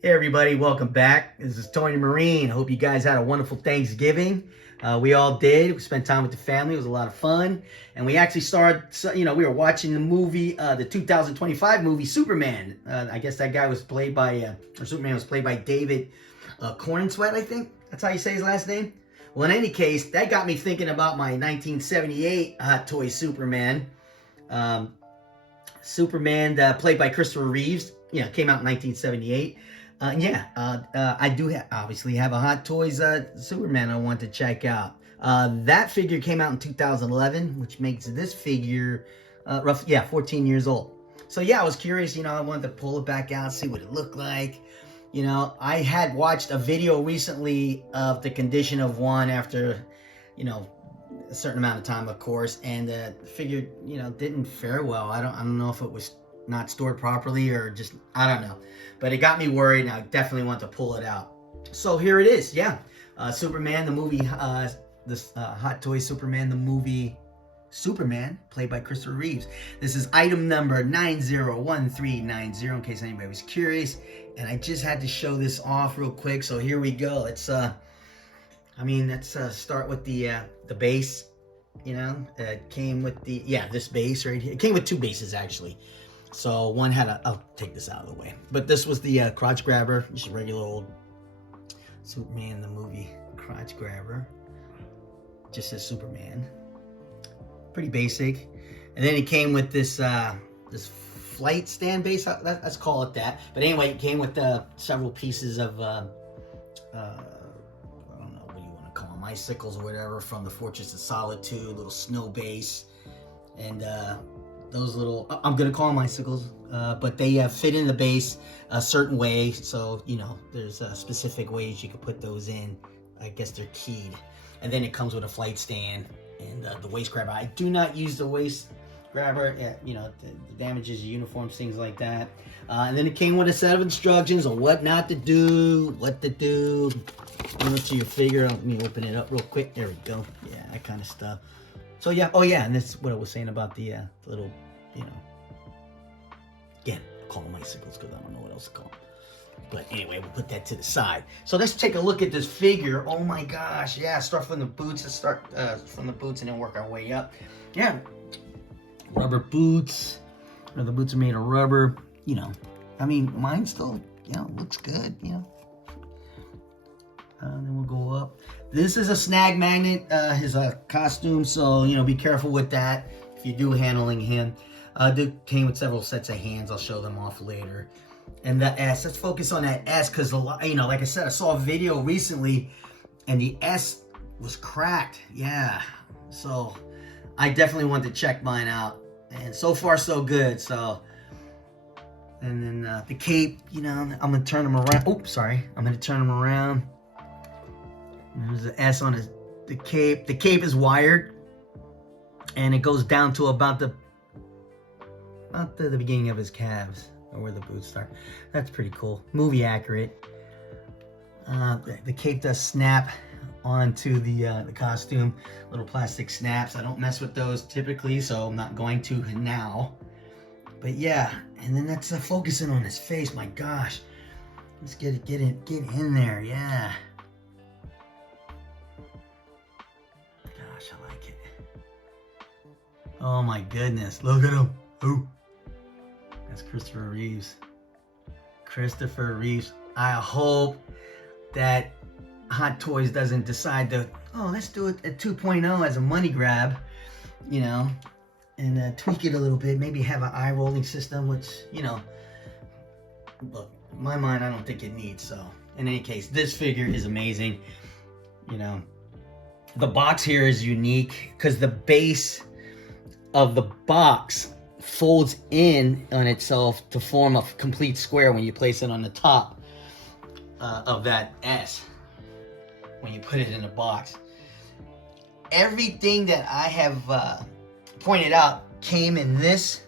Hey everybody, welcome back. This is Tony Marine. Hope you guys had a wonderful Thanksgiving. We all did. We spent time with the family. It was a lot of fun. And we actually started, we were watching the movie, the 2025 movie, Superman. I guess that guy was played by, or Superman was played by David Cornsweet, I think. That's how you say his last name. Well, in any case, that got me thinking about my 1978 Hot Toy Superman. Superman, played by Christopher Reeves. Came out in 1978. I do obviously have a Hot Toys Superman I want to check out. That figure came out in 2011, which makes this figure 14 years old. So I was curious, I wanted to pull it back out, see what it looked like. I had watched a video recently of the condition of one after, a certain amount of time, of course, and the figure, didn't fare well. I don't know if it was not stored properly or just, I don't know, but it got me worried, and I definitely want to pull it out. So here it is. Superman the movie, this Hot Toy Superman the movie, Superman, played by Christopher Reeves. This is item number 901390, in case anybody was curious, and I just had to show this off real quick. So here we go. Let's start with the base. It came with this base right here. It came with two bases actually. So one had I'll take this out of the way. But this was the crotch grabber, just a regular old Superman the movie crotch grabber. Just says Superman. Pretty basic. And then it came with this this flight stand base. Let's call it that. But anyway, it came with several pieces of I don't know what you want to call them, icicles or whatever, from the Fortress of Solitude, little snow base, and those little, I'm gonna call them icicles, but they fit in the base a certain way. So there's specific ways you can put those in. I guess they're keyed. And then it comes with a flight stand and the waist grabber. I do not use the waist grabber. The damages your uniforms, things like that. And then it came with a set of instructions on what not to do, what to do. To your figure. Let me open it up real quick. There we go. Yeah, that kind of stuff. So and this is what I was saying about the little, again, I'll call them icicles because I don't know what else to call them. But anyway, we'll put that to the side. So let's take a look at this figure. Oh my gosh, start from the boots. Let's start from the boots and then work our way up. Rubber boots. The boots are made of rubber. Mine still, looks good, then we'll go up. This is a snag magnet, his costume, so be careful with that if you do handling him. It came with several sets of hands. I'll show them off later. And the S, let's focus on that S, because like I said, I saw a video recently and the S was cracked. So I definitely want to check mine out, and so far so good. So, and then the cape, I'm gonna turn him around. I'm gonna turn him around. There's an S on the cape. The cape is wired, and it goes down to about the beginning of his calves, or where the boots start. That's pretty cool. Movie accurate. The cape does snap onto the costume. Little plastic snaps. I don't mess with those typically, so I'm not going to now. But and then that's focusing on his face. My gosh, let's get in there. I like it. Oh my goodness, look at him. Oh, that's Christopher Reeves. Christopher Reeves. I hope that Hot Toys doesn't decide to, let's do it at 2.0 as a money grab, and tweak it a little bit. Maybe have an eye rolling system, which, look, in my mind, I don't think it needs. So in any case, this figure is amazing. The box here is unique because the base of the box folds in on itself to form a complete square when you place it on the top of that S, when you put it in a box. Everything that I have pointed out came in this.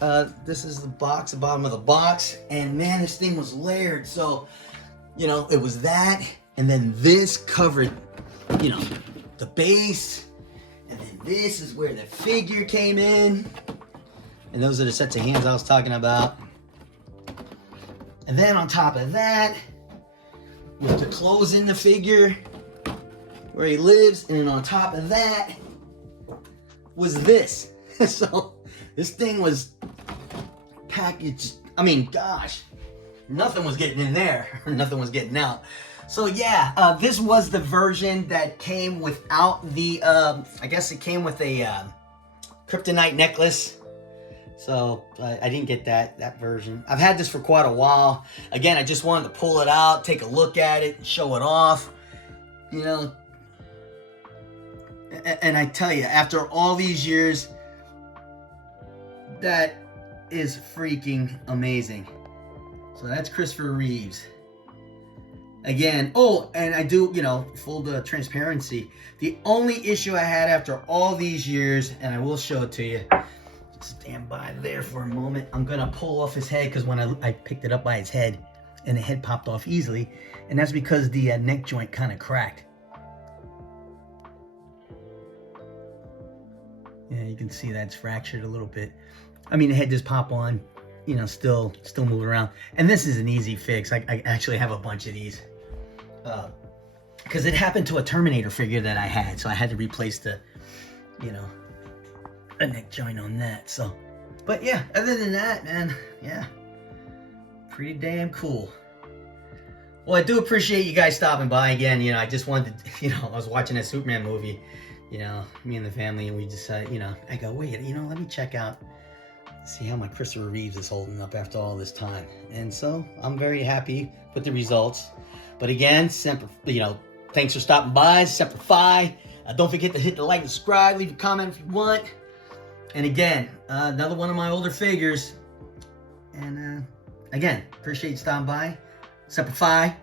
This is the box, the bottom of the box, and man, this thing was layered. So, it was that, and then this covered, the base, and then this is where the figure came in, and those are the sets of hands I was talking about. And then on top of that, with the clothes in the figure, where he lives, and on top of that was this. So this thing was packaged, I mean, gosh, nothing was getting in there, nothing was getting out. So yeah, this was the version that came without the, I guess it came with a kryptonite necklace. So I didn't get that version. I've had this for quite a while. Again, I just wanted to pull it out, take a look at it, show it off, you know. And I tell you, after all these years, that is freaking amazing. So that's Christopher Reeves. Again, oh, and I do, you know, full transparency. The only issue I had after all these years, and I will show it to you. Stand by there for a moment. I'm gonna pull off his head because when I picked it up by his head, and the head popped off easily, and that's because the neck joint kind of cracked. Yeah, you can see that's fractured a little bit. I mean, the head just pop on, you know, still moving around. And this is an easy fix. I actually have a bunch of these. Because it happened to a Terminator figure that I had, so I had to replace the, you know, a neck joint on that. So, but yeah, other than that, man, yeah, pretty damn cool. Well, I do appreciate you guys stopping by again. You know, I just wanted to, you know, I was watching that Superman movie, you know, me and the family, and we decided, you know, I go, wait, you know, let me check out, see how my Christopher Reeves is holding up after all this time. And so I'm very happy with the results. But again, you know, thanks for stopping by. Semper Fi. Don't forget to hit the like and subscribe. Leave a comment if you want. And again, another one of my older figures. And again, appreciate you stopping by. Semper Fi.